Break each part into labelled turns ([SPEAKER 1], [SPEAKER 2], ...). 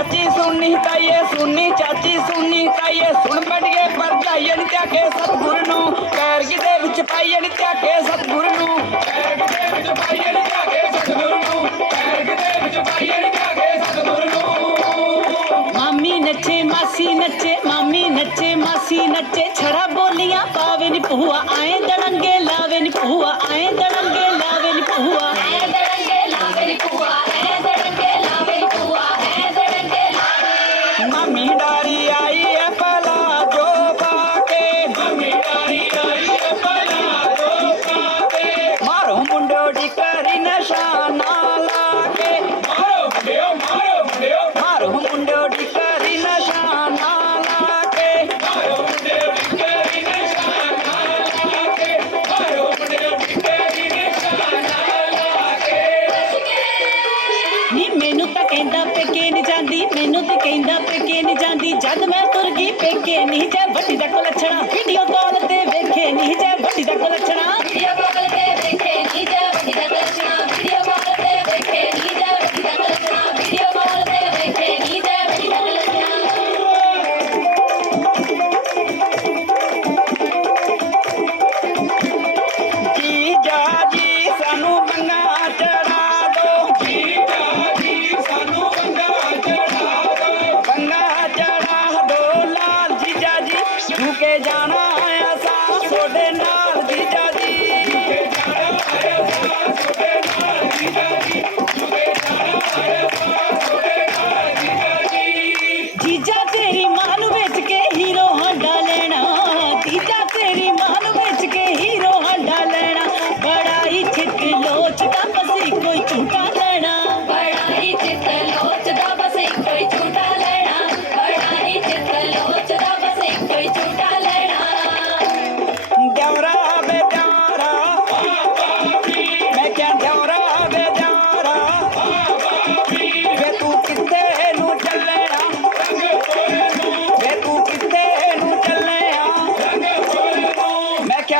[SPEAKER 1] ਚਾਚੀ ਸੁਣਨੀ ਤਾਈਏ, ਸੁਣੀ ਚਾਚੀ ਸੁਣੀ ਤਾਈਏ। ਸੁਣ ਬਣ ਗਏ ਪਰਜਾਈਏ ਨੀ ਧਿਆਕੇ ਸਤਗੁਰ ਨੂੰ। ਪੈਰ ਕਿਦੇ ਵਿੱਚ ਪਾਈਏ ਨੀ ਧਿਆਕੇ ਸਤਗੁਰ ਨੂੰ।
[SPEAKER 2] ਪੈਰ ਕਿਦੇ ਵਿੱਚ ਪਾਈਏ
[SPEAKER 3] ਜਾਂਦੀ ਮੈਨੂੰ ਤੇ ਕਹਿੰਦਾ ਪੇਕੇ ਨਹੀਂ ਜਾਂਦੀ। ਜਦ ਮੈਂ ਤੁਰ ਗਈ ਪੇਕੇ ਨਹੀਂ ਜਾ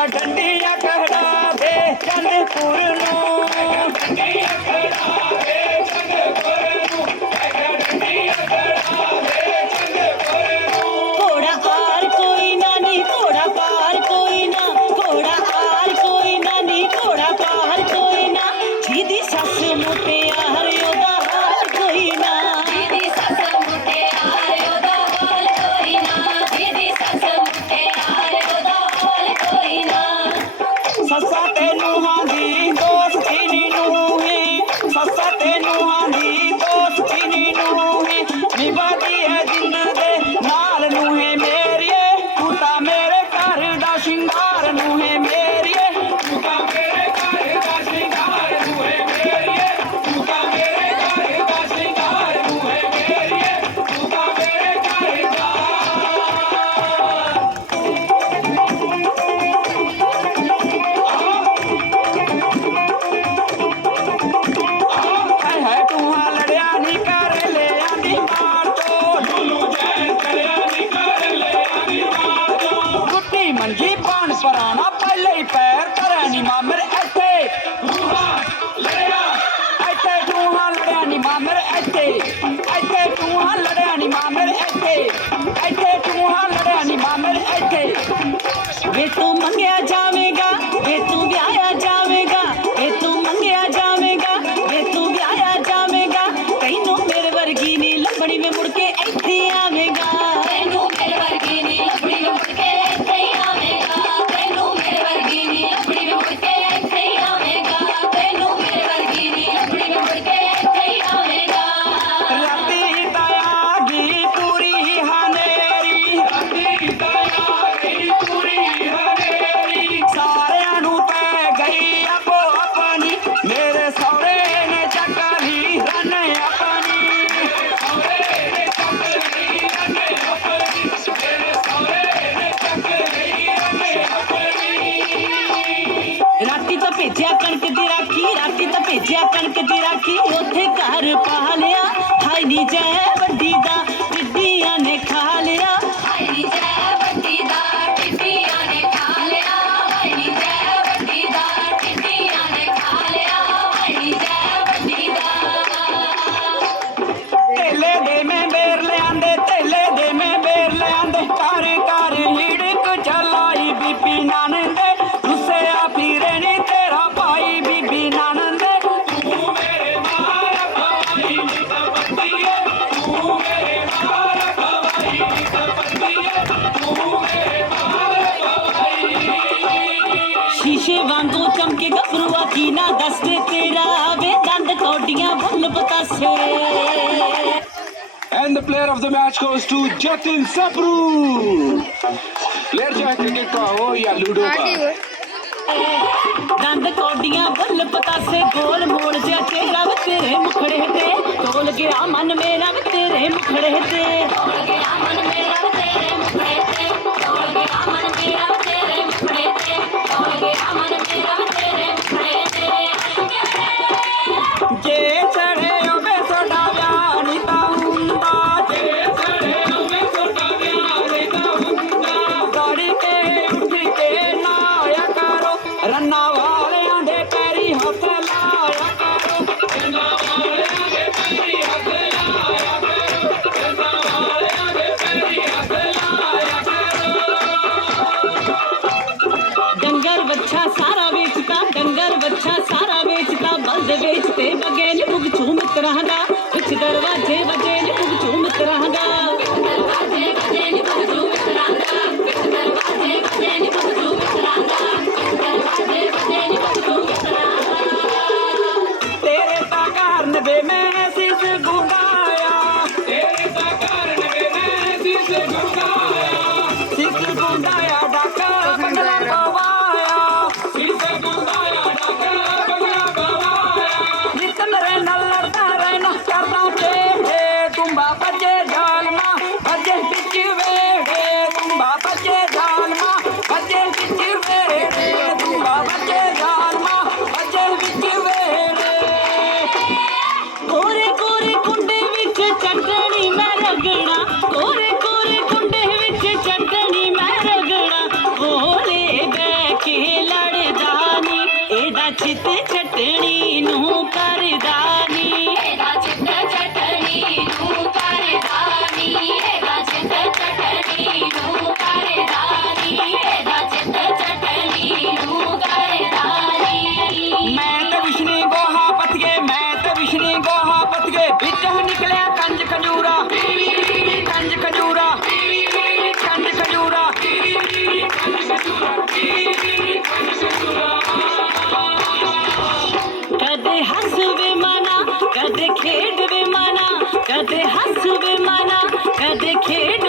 [SPEAKER 1] ਠੰਡੀਆਂ ਠੰਡੀਆਂ ਕਹੜਾ ਦੇ ਚੰਦਪੁਰ
[SPEAKER 2] ਨੂੰ
[SPEAKER 1] Só sabe Aí, aí.
[SPEAKER 4] And the player of the match goes to Jatin Sapru. Player Jai Cricket ka ho ya Ludo ka.
[SPEAKER 3] दंद कौडियां बल पतासे गोल मोल जा के रब तेरे मुखड़े ते तोल गया मन मेरा तेरे बच्छा सारा बेचता, डंगर बच्छा सारा बेचता, बल्द बेचते बगैन मुग झूमत रहना, कुछ दरवाजे बजे खेड भी माना कद हसू भी माना कद खेड